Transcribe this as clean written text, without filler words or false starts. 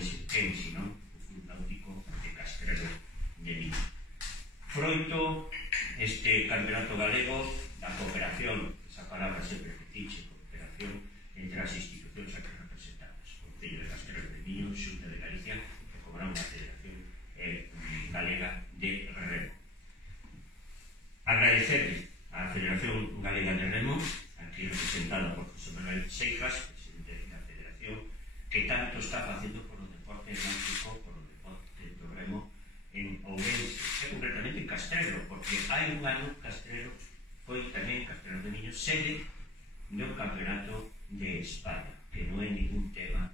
Ourense, Ensi, non? O Club Náutico de Castrelo de Miño. Froito este campeonato galego da cooperación, esa palabra sempre fetiche, cooperación entre as institucións aquí representadas, Concello de Castrelo de Miño, Xunta de Galicia e como non a Federación Galega de Remo. Agradecerle á Federación Galega de Remo, aquí representada por José Manuel Seijas, presidente da Federación, que tanto está facendo por o deporte náutico, por o deporte do remo en Ourense, e concretamente en Castrelo, porque hai un ano Castrelo foi tamén Castrelo de Miño sede do Campeonato de España, que non é ningún tema